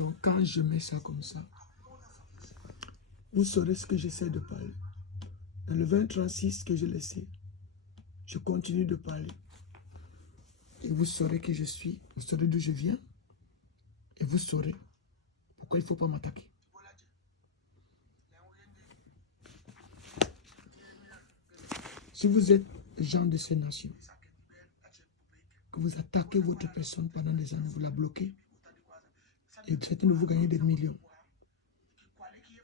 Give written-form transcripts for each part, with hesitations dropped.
Donc, quand je mets ça comme ça, vous saurez ce que j'essaie de parler. Dans le 2036 que j'ai laissé, je continue de parler. Et vous saurez qui je suis, vous saurez d'où je viens, et vous saurez pourquoi il ne faut pas m'attaquer. Si vous êtes gens de ces nations, que vous attaquez votre personne pendant des années, vous la bloquez, et certains de vous gagnez des millions.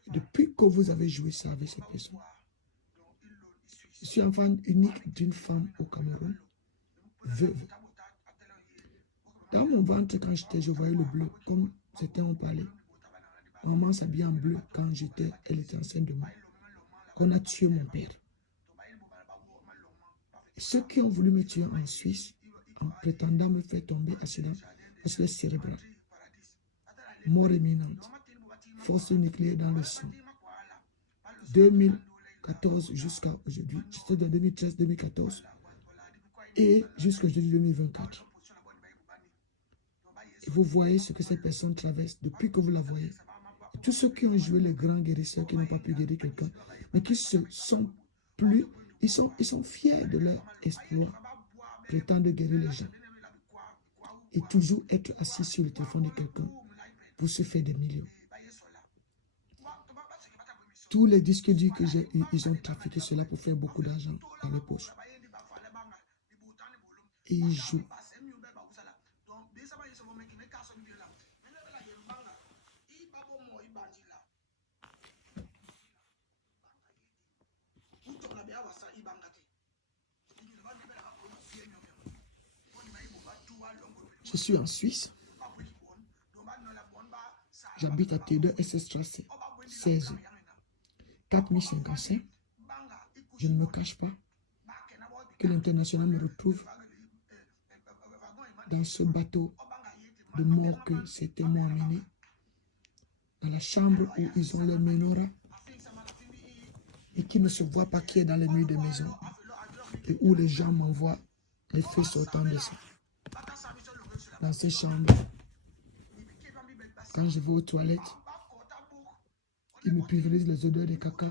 Depuis que vous avez joué ça avec cette personne, je suis enfant unique d'une femme au Cameroun, veuve. Dans mon ventre, quand j'étais, je voyais le bleu, comme certains ont parlé. Maman s'habillait en bleu quand elle était enceinte de moi. On a tué mon père. Et ceux qui ont voulu me tuer en Suisse, en prétendant me faire tomber accident cérébral, mort imminente, force nucléaire dans le sang. 2014 jusqu'à aujourd'hui, j'étais dans 2013-2014 et jusqu'à aujourd'hui 2024. Et vous voyez ce que ces personnes traversent depuis que vous la voyez. Et tous ceux qui ont joué les grands guérisseurs, qui n'ont pas pu guérir quelqu'un, mais qui se sont plus, ils sont fiers de leur exploit, prétendent guérir les gens. Et toujours être assis sur le téléphone de quelqu'un pour se faire des millions. Tous les disques durs que j'ai eus, ils ont trafiqué cela pour faire beaucoup d'argent dans les poches. Et ils jouent. Je suis en Suisse. J'habite à Théodore SS-Strasse, 16, 4055. Je ne me cache pas que l'international me retrouve dans ce bateau de mort que ces témoins ont mené, dans la chambre où ils ont leur menorah et qui ne se voit pas qui est dans les murs de maison et où les gens m'envoient les feux sortant de ça. Dans ces chambres, quand je vais aux toilettes, ils me pulvérisent les odeurs de caca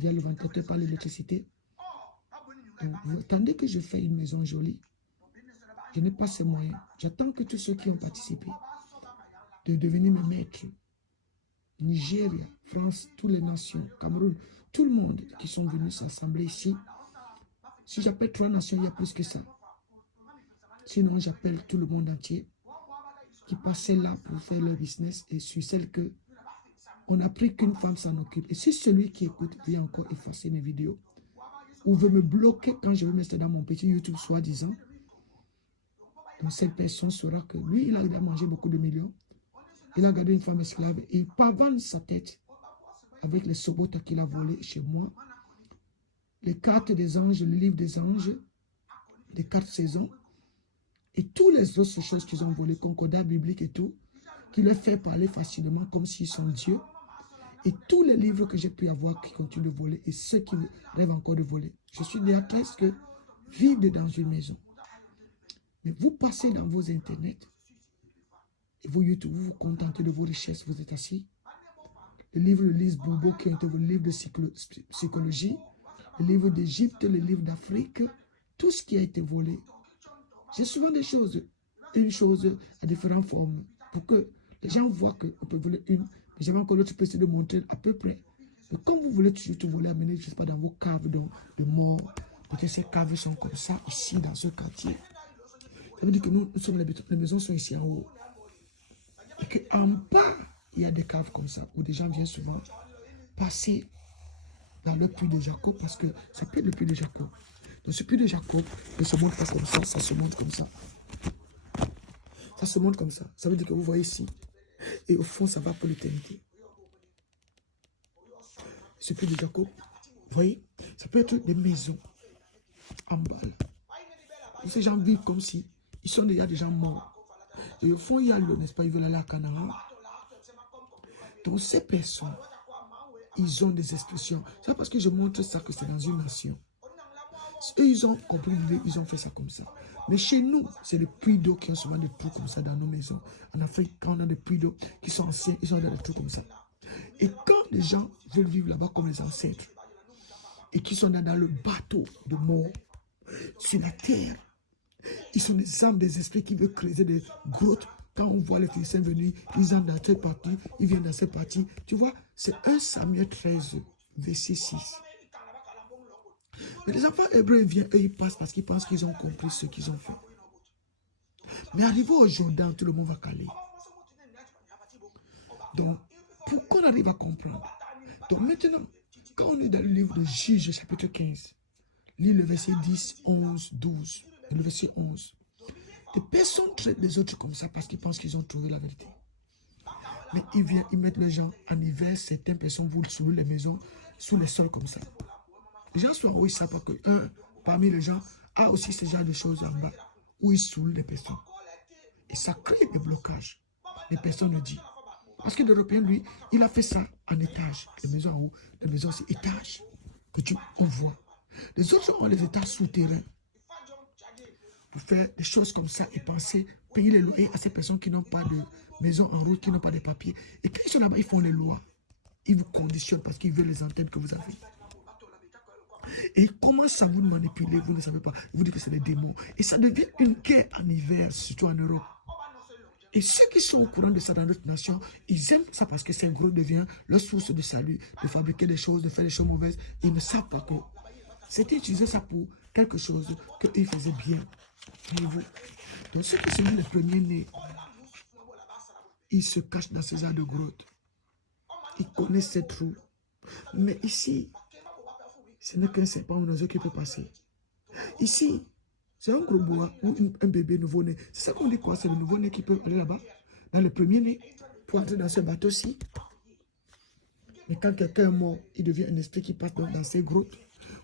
via le ventilateur par l'électricité. Vous attendez que je fais une maison jolie. Je n'ai pas ces moyens. J'attends que tous ceux qui ont participé de devenir mes maîtres, Nigeria, France, toutes les nations, Cameroun, tout le monde qui sont venus s'assembler ici. Si j'appelle 3 nations, il y a plus que ça. Sinon, j'appelle tout le monde entier qui passait là pour faire leur business et sur celle que on a pris qu'une femme s'en occupe. Et si celui qui écoute vient encore effacer mes vidéos ou veut me bloquer quand je vais mettre dans mon petit YouTube soi-disant, donc cette personne saura que lui, il a mangé beaucoup de millions. Il a gardé une femme esclave et il pavane sa tête avec les sobotas qu'il a volés chez moi. Les cartes des anges, le livre des anges, les 4 saisons et toutes les autres choses qu'ils ont volées, concordat biblique et tout, qui leur fait parler facilement comme s'ils sont Dieu. Et tous les livres que j'ai pu avoir qui continuent de voler et ceux qui rêvent encore de voler. Je suis déjà presque vide dans une maison. Mais vous passez dans vos internets et vos YouTube, vous vous contentez de vos richesses, vous êtes assis. Le livre de Lise Bourbeau qui ont été vos livres de psychologie, le livre d'Égypte, le livre d'Afrique, tout ce qui a été volé. J'ai souvent des choses, une chose à différentes formes, pour que les gens voient qu'on peut voler une, mais j'avais encore l'autre possibilité de montrer à peu près. Mais comme vous voulez toujours tout voler, amener, je ne sais pas, dans vos caves de mort, peut-être ces caves sont comme ça, ici, dans ce quartier. Ça veut dire que nous sommes les maisons sont ici en haut. Et qu'en bas, il y a des caves comme ça, où des gens viennent souvent passer dans le puits de Jacob, parce que ça peut être le puits de Jacob. Donc ce puits de Jacob ne se montre pas comme ça se montre comme ça. Ça se montre comme ça. Ça veut dire que vous voyez ici. Et au fond, ça va pour l'éternité. Ce puits de Jacob, vous voyez, ça peut être des maisons en balle. Ces gens vivent comme si ils sont déjà des gens morts. Et au fond, il y a l'eau, n'est-ce pas? Ils veulent aller à Canaan. Donc ces personnes, ils ont des expressions. C'est parce que je montre ça que c'est dans une nation. Eux, ils ont compris l'idée, ils ont fait ça comme ça. Mais chez nous, c'est les puits d'eau qui ont souvent des trous comme ça dans nos maisons. En Afrique, quand on a des puits d'eau qui sont anciens, ils ont des trous comme ça. Et quand les gens veulent vivre là-bas comme les ancêtres, et qui sont dans le bateau de mort, sur la terre, ils sont des âmes, des esprits qui veulent creuser des grottes. Quand on voit les Philistins venir, ils entrent dans cette partie, ils viennent dans cette partie. Tu vois, c'est 1 Samuel 13, verset 6. Mais les enfants hébreux viennent, eux, ils passent parce qu'ils pensent qu'ils ont compris ce qu'ils ont fait. Mais arrivé au Jourdain, tout le monde va caler. Donc, pour qu'on arrive à comprendre. Donc maintenant, quand on est dans le livre de Juges, chapitre 15, lis le verset 10, 11, 12, et le verset 11. Des personnes traitent les autres comme ça parce qu'ils pensent qu'ils ont trouvé la vérité. Mais ils viennent, ils mettent les gens en hiver, certaines personnes vous sous les maisons, sous les sols comme ça. Les gens sont en haut, ils ne savent pas que parmi les gens a aussi ce genre de choses en bas, où ils saoulent les personnes. Et ça crée des blocages. Les personnes le disent. Parce que l'Européen, lui, il a fait ça en étage. Les maisons en haut, les maisons c'est étage. On voit. Les autres ont les étages souterrains. Pour faire des choses comme ça et penser payer les loyers à ces personnes qui n'ont pas de maison en route, qui n'ont pas de papiers. Et quand ils sont là-bas, ils font les lois. Ils vous conditionnent parce qu'ils veulent les antennes que vous avez. Et ils commencent à vous manipuler, vous ne savez pas. Ils vous disent que c'est des démons. Et ça devient une guerre en hiver, surtout en Europe. Et ceux qui sont au courant de ça dans notre nation, ils aiment ça parce que c'est gros devient leur source de salut, de fabriquer des choses, de faire des choses mauvaises. Ils ne savent pas que c'était utiliser ça pour quelque chose qu'ils faisaient bien. Voyez-vous? Donc ceux qui sont les premiers nés, ils se cachent dans ces genres de grottes. Ils connaissent ces trous. Mais ici, ce n'est qu'un serpent ou un oiseau qui peut passer. Ici, c'est un gros bois ou un bébé nouveau-né. C'est ça qu'on dit quoi? C'est le nouveau-né qui peut aller là-bas, dans le premier né, pour entrer dans ce bateau-ci. Mais quand quelqu'un est mort, il devient un esprit qui passe dans ces grottes.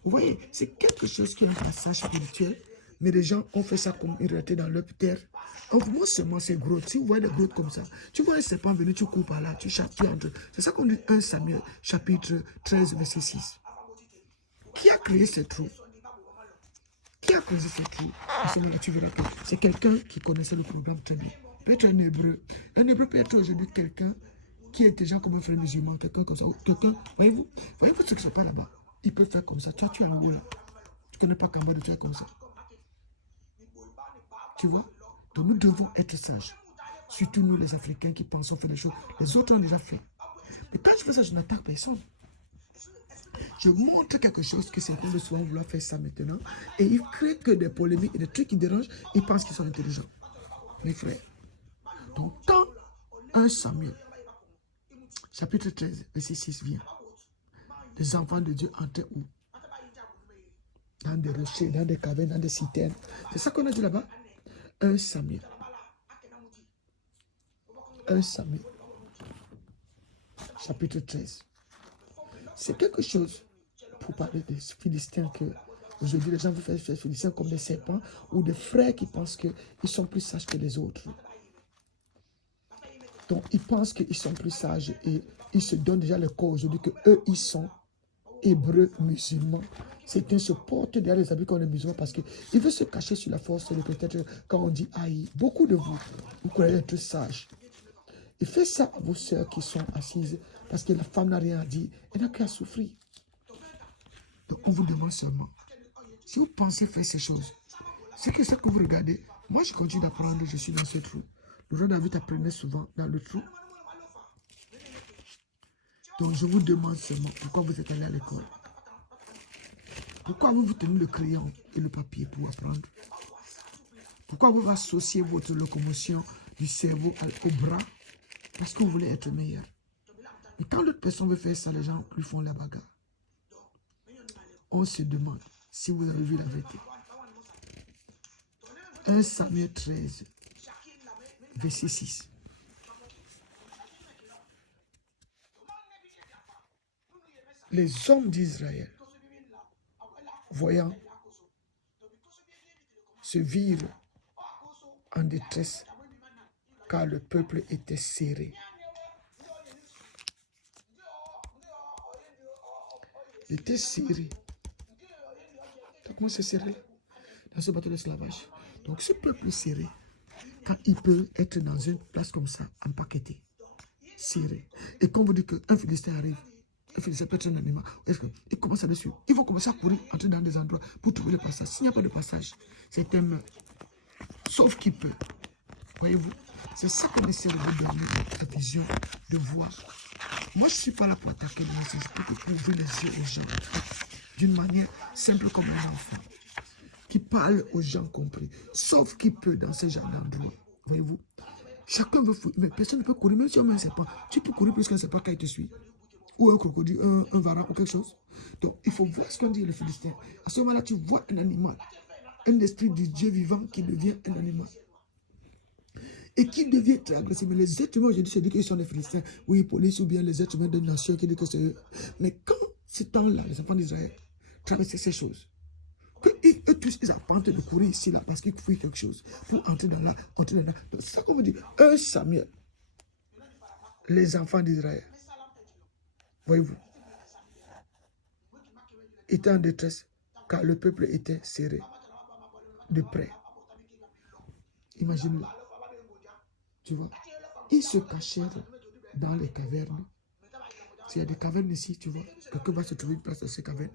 Vous voyez, c'est quelque chose qui est un passage spirituel, mais les gens ont fait ça comme une réalité dans leur terre. On vous montre seulement ces grottes. Si vous voyez des grottes comme ça, tu vois un serpent venir, tu cours par là, tu entres. C'est ça qu'on dit 1 Samuel, chapitre 13, verset 6. Qui a créé ces trous? Qui a causé ces trous? À ce moment-là, tu verras que c'est quelqu'un qui connaissait le programme très bien. Peut-être un hébreu. Un hébreu peut être aujourd'hui quelqu'un qui est déjà comme un frère musulman, quelqu'un comme ça. Quelqu'un, voyez-vous ce qui se passe là-bas. Il peut faire comme ça. Toi, tu es en haut là. Tu ne connais pas qu'en bas de toi comme ça. Tu vois? Donc nous devons être sages. Surtout nous les Africains qui pensons faire des choses. Les autres ont déjà fait. Mais quand je fais ça, je n'attaque personne. Je montre quelque chose que certains de souvent vouloir faire ça maintenant. Et ils créent que des polémiques et des trucs qui dérangent. Ils pensent qu'ils sont intelligents. Mes frères. Donc quand 1 Samuel, chapitre 13, verset 6 vient, les enfants de Dieu entraient où? Dans des rochers, dans des cavernes, dans des citernes. C'est ça qu'on a dit là-bas. 1 Samuel. 1 Samuel. Chapitre 13. C'est quelque chose pour parler des Philistins que aujourd'hui les gens veulent faire des Philistins comme des serpents ou des frères qui pensent qu'ils sont plus sages que les autres. Donc ils pensent qu'ils sont plus sages et ils se donnent déjà le corps aujourd'hui que eux ils sont hébreux musulmans. Certains se portent derrière les habits comme les musulmans parce qu'ils veulent se cacher sur la force de peut-être quand on dit aïe. Beaucoup de vous, vous croyez être sages. Et faites ça à vos sœurs qui sont assises parce que la femme n'a rien à dire. Elle n'a qu'à souffrir. Donc on vous demande seulement, si vous pensez faire ces choses, c'est que ça que vous regardez. Moi je continue d'apprendre, je suis dans ce trou. Le roi David apprenait souvent dans le trou. Donc je vous demande seulement pourquoi vous êtes allé à l'école. Pourquoi vous tenez le crayon et le papier pour apprendre? Pourquoi vous associez votre locomotion du cerveau au bras? Parce que vous voulez être meilleur. Et quand l'autre personne veut faire ça, les gens lui font la bagarre. On se demande si vous avez vu la vérité. 1 Samuel 13, verset 6. Les hommes d'Israël, voyant se vivre en détresse, car le peuple était serré. Il était serré. Comment c'est serré dans ce bateau d'esclavage. Donc ce peuple serré, quand il peut être dans une place comme ça, empaqueté, serré. Et quand vous dites qu'un Philistin arrive, un Philistin peut être un animal, il commence à le suivre. Ils vont commencer à courir, entrer dans des endroits pour trouver le passage. S'il n'y a pas de passage, c'est un meurtre. Sauf qu'il peut. Voyez-vous, c'est ça que les cerveaux donnent la vision de voir. Moi, je ne suis pas là pour attaquer les gens, pour ouvrir les yeux aux gens d'une manière simple comme un enfant qui parle aux gens compris. Sauf qu'il peut dans ce genre d'endroit. Voyez-vous, chacun veut fouiller, mais personne ne peut courir, même si on met un serpent. Tu peux courir plus qu'un serpent quand il te suit. Ou un crocodile, un varan ou quelque chose. Donc, il faut voir ce qu'on dit le Philistin. À ce moment-là, tu vois un animal, un esprit du Dieu vivant qui devient un animal. Et qui devient très agressif. Mais les êtres humains, aujourd'hui, c'est dit qu'ils sont des Philistins. Oui, police ou bien les êtres humains d'une nation qui dit que c'est eux. Mais quand ce temps-là, les enfants d'Israël traversaient ces choses, eux tous, ils apprennent de courir ici, là, parce qu'ils fouillent quelque chose pour entrer dans là, entrer dans là. Donc, c'est ça qu'on veut dire. 1 Samuel, les enfants d'Israël, voyez-vous, étaient en détresse, car le peuple était serré de près. Imagine-le. Tu vois, ils se cachèrent dans les cavernes. S'il y a des cavernes ici, tu vois, quelqu'un va se trouver une place dans ces cavernes.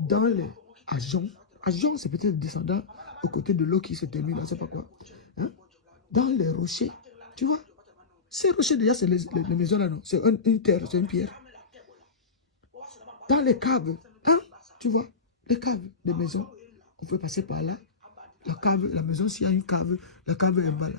Dans les Ajon, Ajon c'est peut-être descendant aux côtés de l'eau qui se termine, je ne sais pas quoi. Hein? Dans les rochers, tu vois, ces rochers déjà, c'est les maisons là, non? C'est une terre, c'est une pierre. Dans les caves, hein? Tu vois, les caves des maisons, on peut passer par là. La cave, la maison, s'il y a une cave, la cave est en bas là.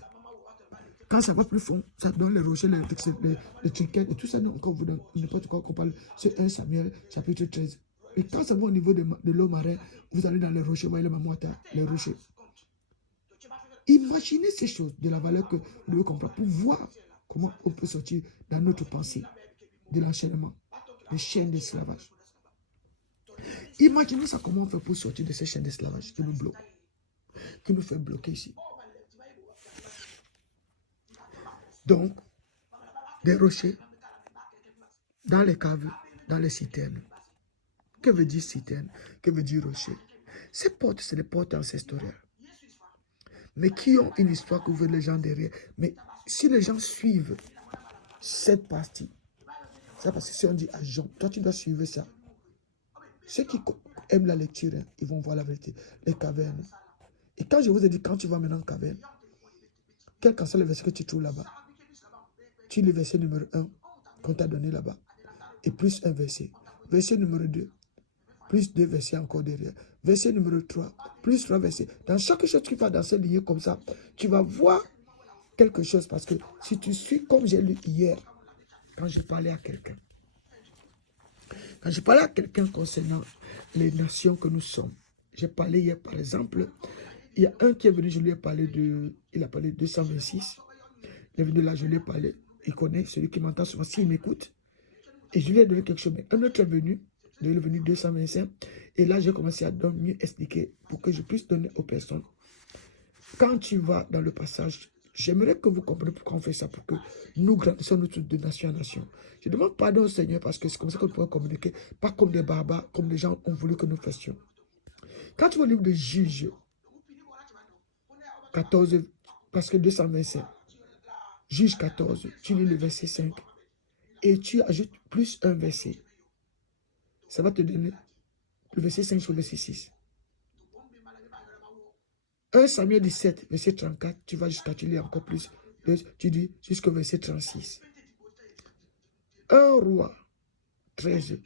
Quand ça va plus fond, ça donne les rochers, les trinquettes et tout ça, non, encore vous donne n'importe quoi qu'on parle. C'est 1 Samuel, chapitre 13. Et quand ça va au niveau de l'eau marine, vous allez dans les rochers, vous voyez les mamouata, les rochers. Imaginez ces choses de la valeur que vous devez comprendre pour voir comment on peut sortir dans notre pensée de l'enchaînement, des chaînes d'esclavage. Imaginez ça, comment on fait pour sortir de ces chaînes d'esclavage qui nous bloquent, qui nous fait bloquer ici. Donc, des rochers, dans les caves, dans les citernes. Que veut dire citerne? Que veut dire rocher? Ces portes, c'est des portes ancestrales. Mais qui ont une histoire que vous voyez les gens derrière. Mais si les gens suivent cette partie, c'est parce que si on dit à Jean, toi tu dois suivre ça. Ceux qui aiment la lecture, hein, ils vont voir la vérité. Les cavernes. Et quand je vous ai dit, quand tu vas maintenant en caverne, quel qu'en soit le verset que tu trouves là-bas, tu lis le verset numéro 1 qu'on t'a donné là-bas. Et plus un verset. Verset numéro 2. Plus 2 versets encore derrière. Verset numéro 3, plus 3 versets. Dans chaque chose qui va dans cette lignée comme ça, tu vas voir quelque chose. Parce que si tu suis comme j'ai lu hier, quand je parlais à quelqu'un, concernant les nations que nous sommes, j'ai parlé hier par exemple, il y a un qui est venu, je lui ai parlé de, il a parlé de 226. Il est venu là, je lui ai parlé, il connaît, celui qui m'entend souvent, s'il m'écoute. Et je lui ai donné quelque chose. Mais un autre est venu, il est venu 225. Et là, j'ai commencé à mieux expliquer pour que je puisse donner aux personnes. Quand tu vas dans le passage, j'aimerais que vous compreniez pourquoi on fait ça, pour que nous grandissons nous tous de nation en nation. Je demande pardon au Seigneur parce que c'est comme ça que nous pouvons communiquer, pas comme des barbares, comme les gens ont voulu que nous fassions. Quand tu vas au livre de Juges 14, parce que 225, Juge 14, tu lis le verset 5 et tu ajoutes plus un verset. Ça va te donner le verset 5 sur le verset 6. 1 Samuel 17, verset 34, tu vas jusqu'à tu lis encore plus. Tu dis jusqu'au verset 36. 1 Roi 13,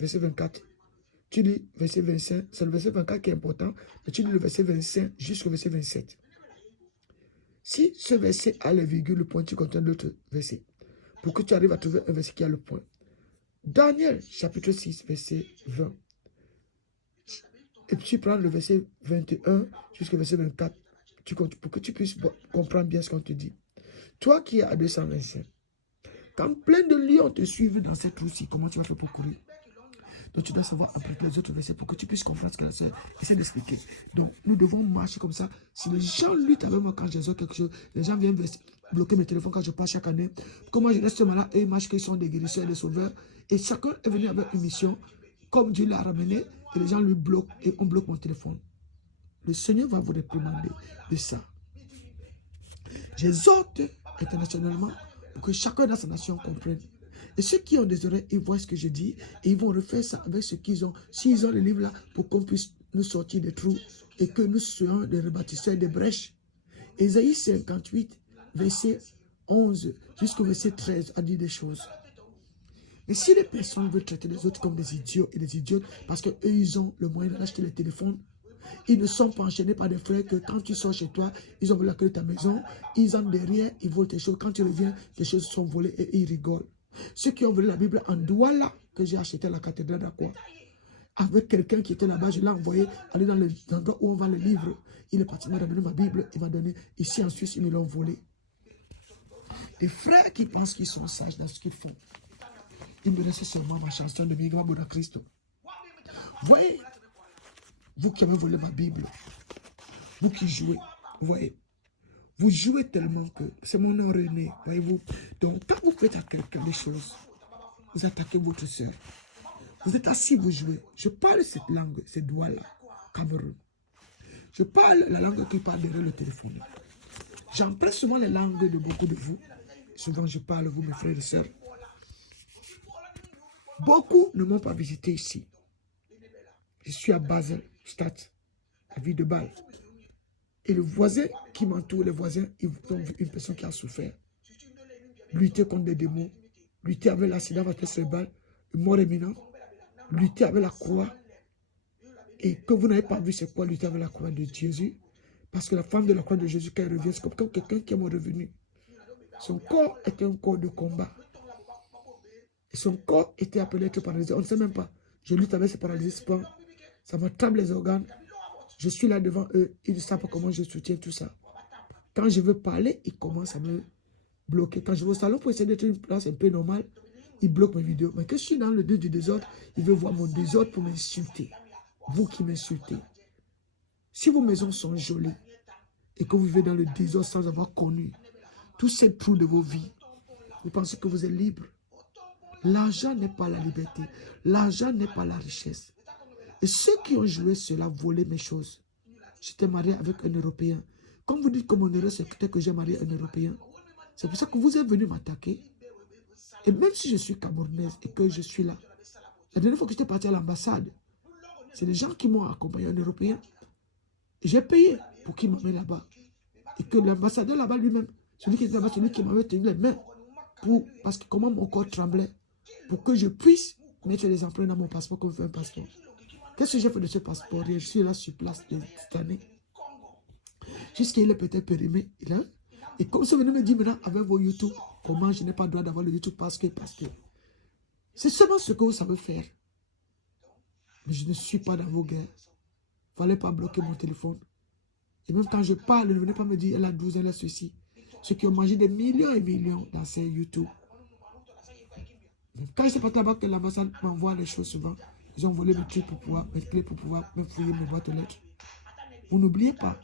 verset 24. Tu lis verset 25, c'est le verset 24 qui est important, mais tu lis le verset 25 jusqu'au verset 27. Si ce verset a les virgules, le point, tu contiens l'autre verset. Pour que tu arrives à trouver un verset qui a le point. Daniel, chapitre 6, verset 20. Et puis tu prends le verset 21 jusqu'au verset 24 pour que tu puisses comprendre bien ce qu'on te dit. Toi qui es à 225, quand plein de lions te suivent dans cette roue-ci, comment tu vas faire pour courir? Donc tu dois savoir appliquer les autres versets pour que tu puisses comprendre ce que la sœur essaie d'expliquer. Donc nous devons marcher comme ça. Si les gens luttent avec moi quand j'exhorte quelque chose, les gens viennent bloquer mes téléphones quand je passe chaque année. Comment je reste malade et ils marchent qu'ils sont des guérisseurs et des sauveurs. Et chacun est venu avec une mission, comme Dieu l'a ramené. et les gens lui bloquent et on bloque mon téléphone. Le Seigneur va vous réprimander de ça. J'exhorte internationalement pour que chacun dans sa nation comprenne. Et ceux qui ont des oreilles, ils voient ce que je dis et ils vont refaire ça avec ce qu'ils ont. S'ils ont le livre là, pour qu'on puisse nous sortir des trous et que nous soyons des rebâtisseurs des brèches. Ésaïe 58, verset 11 jusqu'au verset 13 a dit des choses. Mais si les personnes veulent traiter les autres comme des idiots et des idiotes, parce qu'eux, ils ont le moyen d'acheter les téléphones, ils ne sont pas enchaînés par des frères que quand tu sors chez toi, ils ont volé la clé de ta maison, ils entrent derrière, ils volent tes choses. Quand tu reviens, tes choses sont volées et ils rigolent. Ceux qui ont volé la Bible en Douala, que j'ai acheté à la cathédrale d'Aqua, avec quelqu'un qui était là-bas, je l'ai envoyé aller dans l'endroit où on vend les livres. Il est parti, il m'a donné ma Bible, il m'a donné ici en Suisse, ils me l'ont volé. Les frères qui pensent qu'ils sont sages dans ce qu'ils font, ils me laissent seulement ma chanson de Migra Bona Christo. Voyez, vous qui avez volé ma Bible, vous qui jouez, voyez, vous jouez tellement que c'est mon nom René, voyez-vous. Donc, quand vous faites à quelqu'un des choses, vous attaquez votre soeur. Vous êtes assis, vous jouez. Je parle cette langue, cette Douala, Cameroun. Je parle la langue qui parle derrière le téléphone. J'emprunte souvent les langues de beaucoup de vous. Souvent, je parle, vous, mes frères et sœurs. Beaucoup ne m'ont pas visité ici. Je suis à Basel, Stade, à Ville de Bâle. Et le voisin qui m'entoure, les voisins, ils ont vu une personne qui a souffert. Lutter contre des démons, lutter avec l'accident cérébral, le mort imminent, lutter avec la croix. Et que vous n'avez pas vu c'est quoi lutter avec la croix de Jésus. Parce que la femme de la croix de Jésus, quand elle revient, c'est comme quelqu'un qui est revenu. Son corps était un corps de combat. Et son corps était appelé à être paralysé. On ne sait même pas. Je lutte avec ces paralysés. Ça me tremble les organes. Je suis là devant eux. Ils ne savent pas comment je soutiens tout ça. Quand je veux parler, ils commencent à me bloquer. Quand je vais au salon pour essayer d'être une place un peu normale, ils bloquent mes vidéos. Mais que je suis dans le du désordre, ils veulent voir mon désordre pour m'insulter. Vous qui m'insultez. Si vos maisons sont jolies et que vous vivez dans le désordre sans avoir connu tous ces trous de vos vies, vous pensez que vous êtes libre. L'argent n'est pas la liberté. L'argent n'est pas la richesse. Et ceux qui ont joué cela, volé mes choses. J'étais marié avec un Européen. Comme vous dites que mon erreur, c'est peut-être que j'ai marié un Européen. C'est pour ça que vous êtes venu m'attaquer. Et même si je suis camerounaise et que je suis là, la dernière fois que j'étais parti à l'ambassade, c'est les gens qui m'ont accompagné, un Européen. J'ai payé pour qu'il m'amène là-bas. Et que l'ambassadeur là-bas lui-même, celui qui était là-bas, celui qui m'avait tenu les mains, parce que comment mon corps tremblait, pour que je puisse mettre les empreintes dans mon passeport comme fait un passeport. Qu'est-ce que j'ai fait de ce passeport? Je suis là sur place cette année. Jusqu'il est peut-être périmé. Et comme ça, venez me dire maintenant, avec vos YouTube, comment je n'ai pas le droit d'avoir le YouTube parce que. C'est seulement ce que vous savez faire. Mais je ne suis pas dans vos guerres. Il ne fallait pas bloquer mon téléphone. Et même quand je parle, ne venez pas me dire, elle a 12 ans, elle a ceci. Ceux qui ont mangé des millions et millions dans ces YouTube. Quand je sais pas là-bas que l'ambassade m'envoie les choses souvent, ils ont volé mes trucs pour pouvoir, mes clés pour pouvoir me fouiller mes boîtes aux lettres. Vous n'oubliez pas.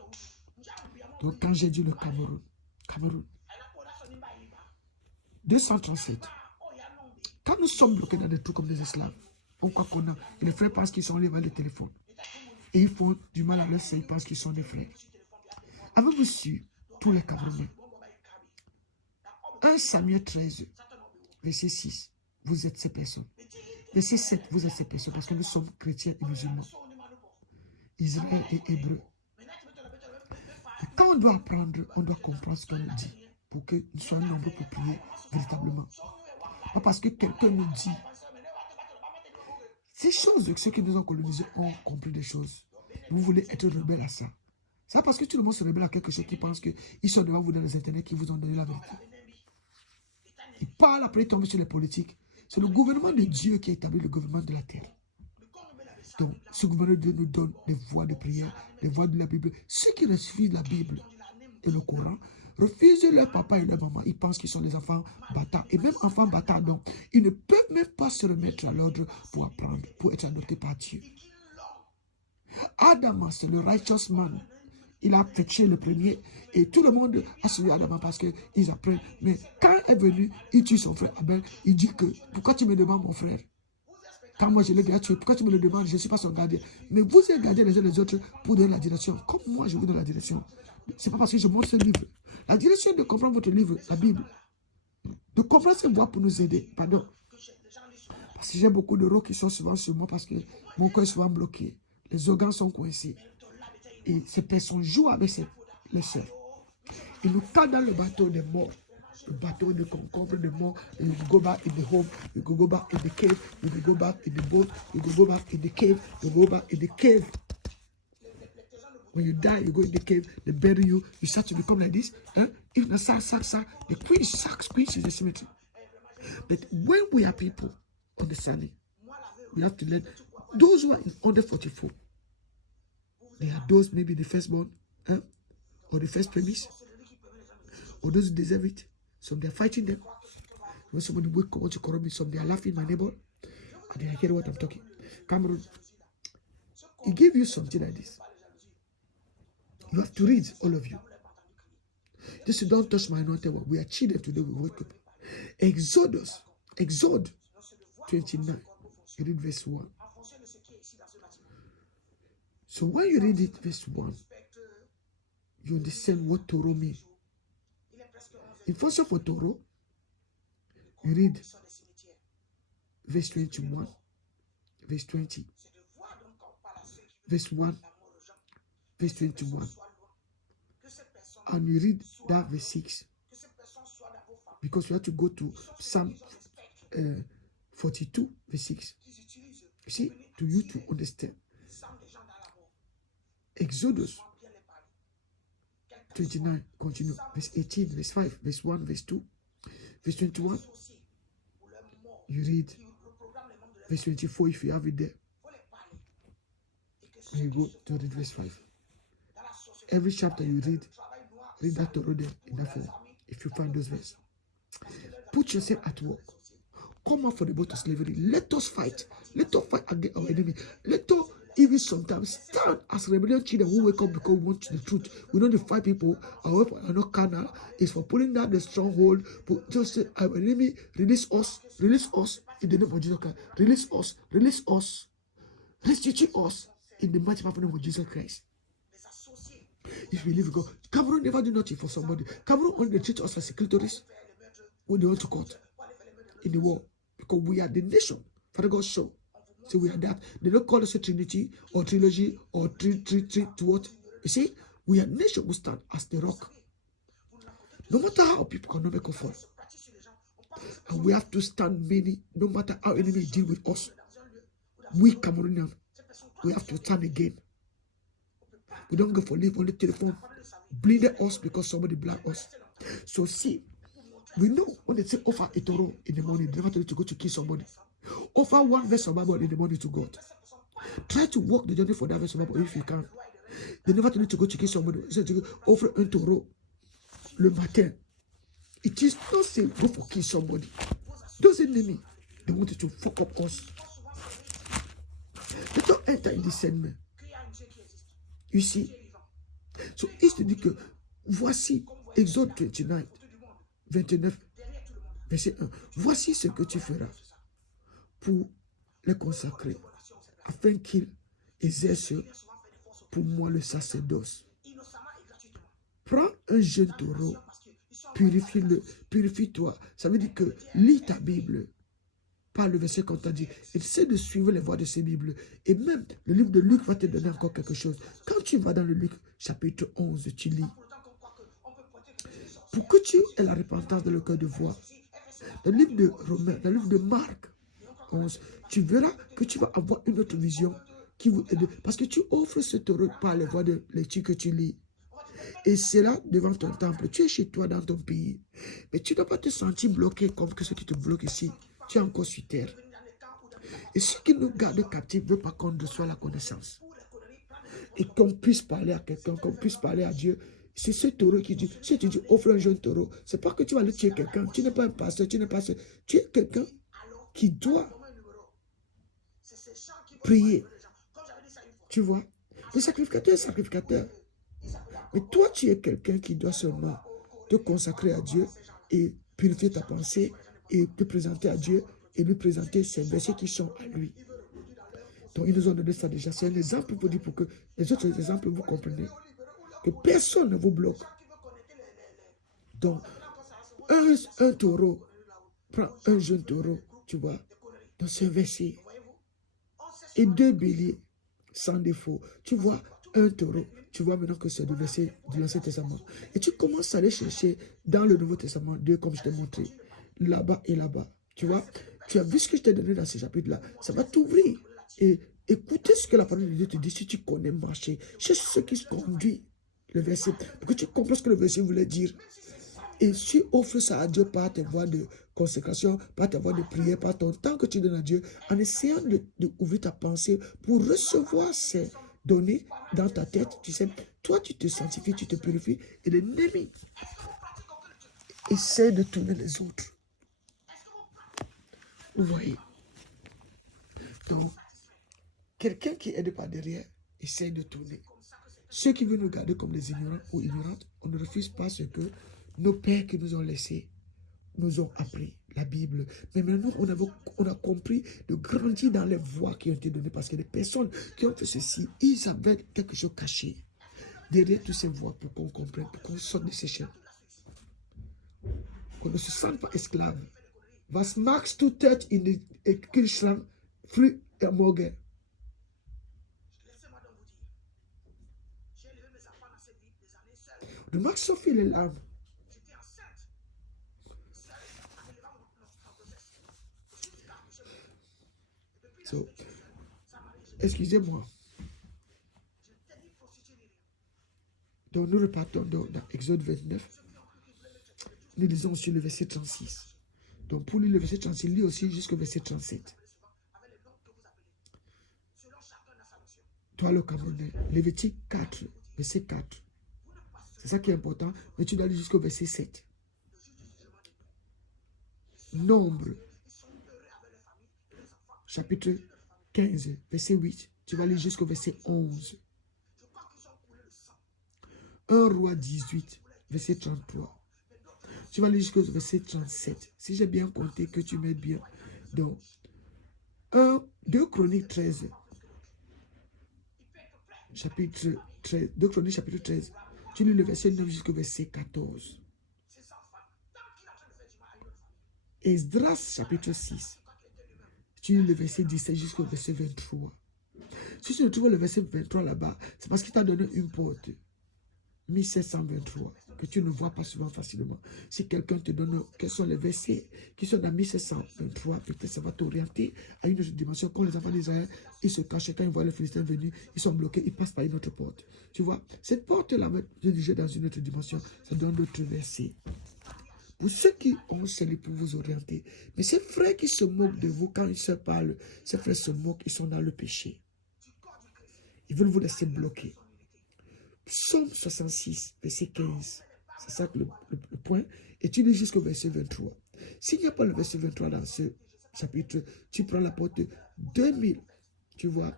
Donc quand j'ai dit le Cameroun, 237. Quand nous sommes bloqués dans des trucs comme des esclaves, on croit qu'on a. Et les frères pensent qu'ils sont les téléphones. Et ils font du mal à leur sœur, ils pensent qu'ils sont des frères. Avez-vous su, tous les Camerounais, 1 Samuel 13, verset 6, vous êtes ces personnes. Verset 7, vous êtes ces personnes, parce que nous sommes chrétiens et musulmans. Israël et Hébreux. Et quand on doit apprendre, on doit comprendre ce qu'on nous dit, pour que nous soyons nombreux pour prier véritablement. Pas parce que quelqu'un nous dit. Ces choses, ceux qui nous ont colonisés ont compris des choses. Vous voulez être rebelle à ça. C'est parce que tout le monde se rebelle à quelque chose qui pense qu'ils sont devant vous dans les internets qui vous ont donné la vérité. Ils parlent après, ils tombent sur les politiques. C'est le gouvernement de Dieu qui a établi le gouvernement de la terre. Donc, ce gouvernement de Dieu nous donne des voies de prière, des voies de la Bible. Ceux qui refusent la Bible et le Coran, refusent leur papa et leur maman. Ils pensent qu'ils sont les enfants bâtards. Et même enfants bâtards, donc, ils ne peuvent même pas se remettre à l'ordre pour apprendre, pour être adoptés par Dieu. Adam, c'est le righteous man. Il a péché le premier et tout le monde a suivi Adam parce qu'ils apprennent. Mais quand est venu, il tue son frère Abel. Il dit que, pourquoi tu me demandes mon frère? Quand moi je l'ai déjà tué, pourquoi tu me le demandes? Je ne suis pas son gardien. Mais vous êtes gardien les uns les autres pour donner la direction. Comme moi, je vous donne la direction. Ce n'est pas parce que je montre ce livre. La direction de comprendre votre livre, la Bible. De comprendre cette voie pour nous aider. Pardon. Parce que j'ai beaucoup de rocs qui sont souvent sur moi parce que mon corps est souvent bloqué. Les organes sont coincés. Et ces personnes jouent avec les sœurs. Ils nous cadrent dans le bateau des morts. Le bateau de concombre des morts. You go back in the home. You go back in the cave. You go back in the boat. You go back in the cave. You go back in the cave. When you die, you go in the cave. They bury you. You start to become like this. If the the queen is the cemetery. But when we are people understanding, we have to learn. Those who are in under 44, they are those maybe the firstborn, or the first premise, or those who deserve it. Some they are fighting them. When somebody wants to corrupt me, some they are laughing my neighbor, and they are hearing what I'm talking. Cameroon, he gave you something like this. You have to read, all of you. Just don't touch my anointed one. We are cheated today with wake up. Exode 29. You read verse 1. So when you read it, verse 1, you understand what Toro means. In function for Toro, you read verse 21, verse 20, verse 1, verse 21. And you read that verse 6. Because you have to go to Psalm 42, verse 6. You see, to you to understand. Exodus 29, continue. Verse 18, verse 5, verse 1, verse 2, verse 21. You read verse 24 if you have it there. And you go to read verse 5. Every chapter you read that Torah there in that form. If you find those verses. Put yourself at work. Come out for the boat of slavery. Let us fight. Let us fight against our enemy. Let us even sometimes stand as rebellion children who wake up because we want the truth. We know the fight people. Our weapon are not carnal. It's for pulling down the stronghold. But just say, our enemy, release us in the name of Jesus Christ. Release us, restitute us in the mighty name of Jesus Christ. If we live with God, Cameroon never do nothing for somebody. Cameroon only treat us as secretaries when they went to court in the war. Because we are the nation. Father God show. So we are that. They don't call us a trinity or trilogy or three to what? You see, we are nation who stand as the rock. No matter how people can never fall. And we have to stand many, no matter how enemy deal with us. We Cameroonians, we have to stand again. We don't go for live on the telephone, bleeding us because somebody black us. So see, we know when they say offer a Toro in the morning, they never tell you to go to kill somebody. Offer one verse of Bible in the morning to God. Try to walk the journey for that verse of Bible if you can. They never tell you to go to kill somebody. They say to offer a Toro le matin. It is not say go for kill somebody. Those enemies, they wanted to fuck up us. They don't enter in discernment. You see, so il te dit que voici Exode 29, 29, verset 1. Voici ce que tu feras pour les consacrer, afin qu'ils exercent pour moi le sacerdoce. Prends un jeune taureau, purifie-toi. Ça veut dire que lis ta Bible. Par le verset qu'on t'a dit, essaie de suivre les voies de ces Bibles. Et même, le livre de Luc va te donner encore quelque chose. Quand tu vas dans le Luc, chapitre 11, tu lis. Pour que tu aies la repentance dans le cœur de voix. Dans le livre de Romains, dans le livre de Marc 11, tu verras que tu vas avoir une autre vision qui vous aide. Parce que tu offres ce taureau par les voies de lecture que tu lis. Et c'est là, devant ton temple. Tu es chez toi dans ton pays. Mais tu ne dois pas te sentir bloqué comme que ce qui te bloque ici. Tu es encore sur terre. Et ce qui nous garde captifs ne veut pas qu'on reçoive la connaissance. Et qu'on puisse parler à quelqu'un, qu'on puisse parler à Dieu. C'est ce taureau qui dit, si tu dis offre un jeune taureau, c'est pas que tu vas aller tuer quelqu'un. Tu n'es pas un pasteur, tu n'es pas... Tu es quelqu'un qui doit prier. Tu vois? Le sacrificateur est sacrificateur. Mais toi, tu es quelqu'un qui doit seulement te consacrer à Dieu et purifier ta pensée et te présenter à Dieu et lui présenter ces versets qui sont à lui. Donc, ils nous ont donné ça déjà. C'est un exemple pour dire, pour que les autres exemples, vous comprenez que personne ne vous bloque. Donc, un taureau prend un jeune taureau, tu vois, dans ce verset, et 2 béliers sans défaut. Tu vois, un taureau, tu vois maintenant que c'est le verset de l'Ancien Testament. Et tu commences à aller chercher dans le Nouveau Testament 2, comme je t'ai montré, là-bas et là-bas. Tu vois, tu as vu ce que je t'ai donné dans ce chapitre-là. Ça va t'ouvrir. Et écoutez ce que la parole de Dieu te dit si tu connais marcher. C'est ce qui se conduit, le verset. Pour que tu comprends ce que le verset voulait dire. Et tu offres ça à Dieu par tes voies de consécration, par tes voies de prière, par ton temps que tu donnes à Dieu, en essayant d'ouvrir ta pensée pour recevoir ces données dans ta tête. Tu sais, toi, tu te sanctifies, tu te purifies, et l'ennemi essaie de tourner les autres. Vous voyez? Donc, quelqu'un qui aide par derrière essaie de tourner. Ceux qui veulent nous garder comme des ignorants ou ignorantes, on ne refuse pas ce que nos pères qui nous ont laissés nous ont appris, la Bible. Mais maintenant, on a compris de grandir dans les voies qui ont été données parce que les personnes qui ont fait ceci, ils avaient quelque chose caché derrière toutes ces voies pour qu'on comprenne, pour qu'on sorte de ces chaînes. Qu'on ne se sente pas esclave. Was magst du tut in den Kühlschrank früh am Morgen? Du machst so viele Larmes. So, excusez-moi. Donc nous repartons dans Exode 29. Nous lisons sur le verset 36. Donc pour lire le verset 36, lis aussi jusqu'au verset 37. Toi le Camerounais, Lévitique 4, verset 4. C'est ça qui est important, mais tu dois aller jusqu'au verset 7. Nombre, chapitre 15, verset 8. Tu vas aller jusqu'au verset 11. 1 Roi 18, verset 33. Tu vas aller jusqu'au verset 37. Si j'ai bien compté, que tu m'aides bien. Donc, 2 Chroniques 13. Chapitre 13. 2 Chroniques, chapitre 13. Tu lis le verset 9 jusqu'au verset 14. Esdras, chapitre 6. Tu lis le verset 17 jusqu'au verset 23. Si tu ne trouves le verset 23 là-bas, c'est parce qu'il t'a donné une porte. 1723, que tu ne vois pas souvent facilement. Si quelqu'un te donne quels sont les versets qui sont dans 1723, peut-être ça va t'orienter à une autre dimension. Quand les enfants d'Israël, ils se cachent, quand ils voient les Philistins venir, ils sont bloqués, ils passent par une autre porte. Tu vois, cette porte-là, je disais dans une autre dimension, ça donne d'autres versets. Pour ceux qui ont celui pour vous orienter. Mais ces frères qui se moquent de vous quand ils se parlent, ces frères se moquent, ils sont dans le péché. Ils veulent vous laisser bloquer. Psaume 66, verset 15. C'est ça le point. Et tu lis jusqu'au verset 23. S'il n'y a pas le verset 23 dans ce chapitre, tu prends la porte 2000, tu vois,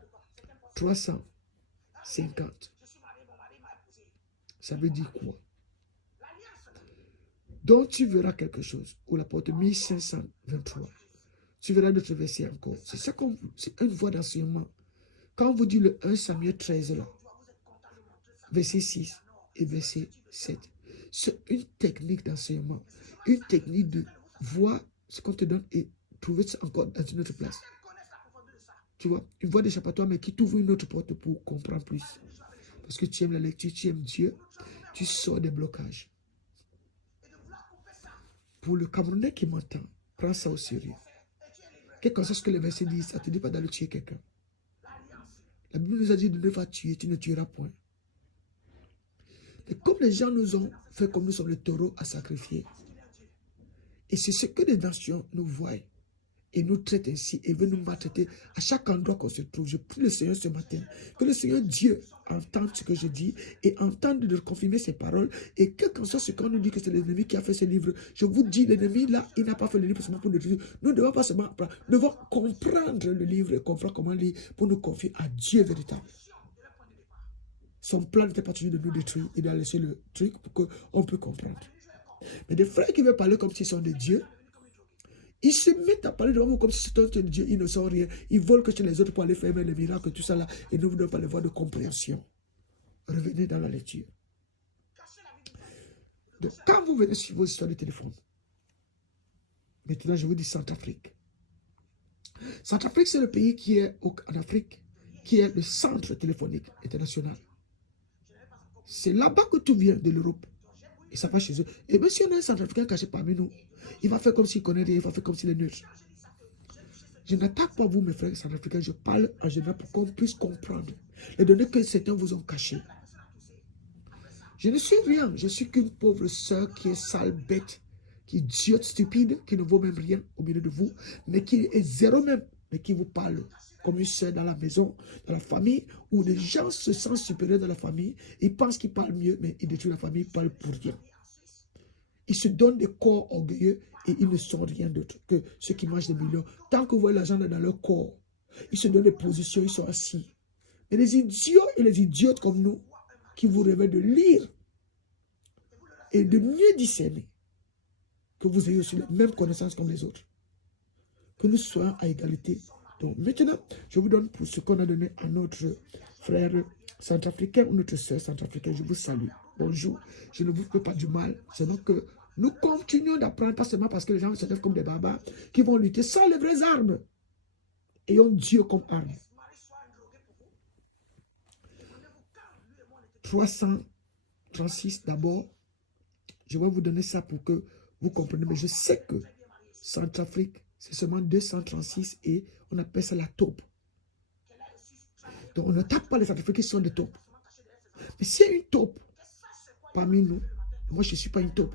350. Ça veut dire quoi? Donc tu verras quelque chose. Ou la porte 1523. Tu verras d'autres versets encore. C'est ça qu'on, c'est une voie d'enseignement. Quand on vous dit le 1 Samuel 13 là, verset 6 et verset 7. C'est une technique d'enseignement, une technique de voir ce qu'on te donne et trouver ça encore dans une autre place. Tu vois, une voie d'échappatoire, mais qui t'ouvre une autre porte pour comprendre plus. Parce que tu aimes la lecture, tu aimes Dieu, tu sors des blocages. Pour le Camerounais qui m'entend, prends ça au sérieux. Quel que soit ce que les versets disent, ça ne te dit pas d'aller tuer quelqu'un. La Bible nous a dit de ne pas tuer, tu ne tueras point. Et comme les gens nous ont fait comme nous sommes le taureau à sacrifier, et c'est ce que les nations nous voient et nous traitent ainsi et veulent nous maltraiter à chaque endroit qu'on se trouve. Je prie le Seigneur ce matin, que le Seigneur Dieu entende ce que je dis et entende de confirmer ses paroles. Et quel qu'en soit ce qu'on nous dit que c'est l'ennemi qui a fait ce livre, je vous dis, l'ennemi là, il n'a pas fait le livre seulement pour nous dire. Nous ne devons pas seulement apprendre, nous devons comprendre le livre et comprendre comment lire pour nous confier à Dieu véritable. Son plan n'était pas toujours de nous détruire, il a laissé le truc pour qu'on puisse comprendre. Mais des frères qui veulent parler comme s'ils sont des dieux, Ils se mettent à parler devant vous comme si c'était un Dieu, ils ne sont rien. Ils veulent que chez les autres pour aller faire les miracles, tout ça là, et ne vous donnent pas les voies de compréhension. Revenez dans la lecture. Donc, quand vous venez sur vos histoires de téléphone, maintenant je vous dis Centrafrique. Centrafrique, c'est le pays qui est en Afrique, qui est le centre téléphonique international. C'est là-bas que tout vient de l'Europe. Et ça va chez eux. Et même si on a un Centrafricain caché parmi nous, il va faire comme s'il connaît rien, il va faire comme s'il est neutre. Je n'attaque pas vous, mes frères centrafricains, je parle en général pour qu'on puisse comprendre les données que certains vous ont cachées. Je ne suis rien, je suis qu'une pauvre sœur qui est sale, bête, qui est idiote, stupide, qui ne vaut même rien au milieu de vous, mais qui est zéro même, mais qui vous parle comme une sœur dans la maison, dans la famille, où les gens se sentent supérieurs dans la famille, ils pensent qu'ils parlent mieux, mais ils détruisent la famille, ils parlent pour rien. Ils se donnent des corps orgueilleux et ils ne sont rien d'autre que ceux qui mangent des millions. Tant que vous voyez l'argent dans leur corps, ils se donnent des positions, ils sont assis. Mais les idiots et les idiotes comme nous, qui vous révèlent de lire et de mieux discerner, que vous ayez aussi la même connaissance comme les autres. Que nous soyons à égalité. Donc maintenant, je vous donne pour ce qu'on a donné à notre frère centrafricain ou notre soeur centrafricaine. Je vous salue. Bonjour. Je ne vous fais pas du mal. C'est donc que nous continuons d'apprendre, pas seulement parce que les gens se lèvent comme des barbares, qui vont lutter sans les vraies armes. Ayons Dieu comme arme. 336 d'abord. Je vais vous donner ça pour que vous compreniez. Mais je sais que Centrafrique, c'est seulement 236 et on appelle ça la taupe. Donc on ne tape pas les Centrafricains qui sont des taupes. Mais s'il y a une taupe parmi nous, moi je ne suis pas une taupe.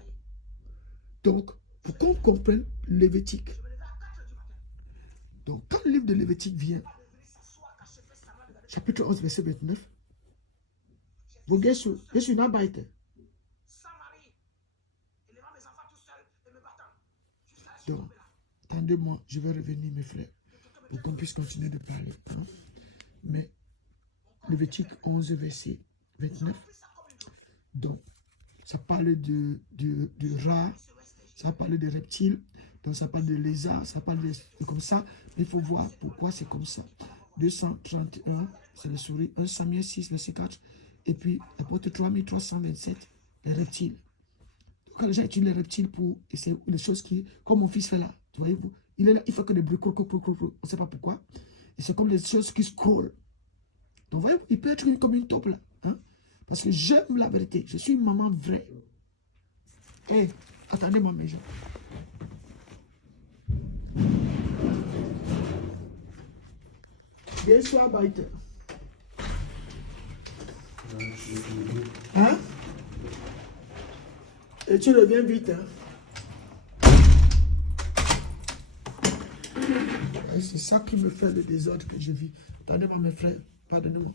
Donc, pour qu'on comprenne Lévitique. Donc, quand le livre de Lévitique vient, chapitre 11, verset 29, vous voyez sur une abaïte. Donc, attendez-moi, je vais revenir, mes frères, pour qu'on puisse continuer de parler. Hein? Mais, Lévitique 11, verset 29, donc, ça parle du rat, ça parle des reptiles, donc ça parle de lézards, ça parle de comme ça. Mais il faut voir pourquoi c'est comme ça. 231, c'est les souris. 1 Samuel 6, verset 4. Et puis, apôtre 3327, les reptiles. Donc, quand les gens utilisent les reptiles pour essayer les choses qui, comme mon fils fait là, voyez-vous, il est là, il fait que des bruits, on ne sait pas pourquoi. Et c'est comme des choses qui scrollent. Donc, voyez-vous, il peut être comme une taupe là. Hein? Parce que j'aime la vérité. Je suis une maman vraie. Hé, attendez-moi, mes gens. Bien sûr, Baïte. Hein? Et tu reviens vite, hein? C'est ça qui me fait le désordre que je vis. Attendez-moi, mes frères. Pardonnez-moi.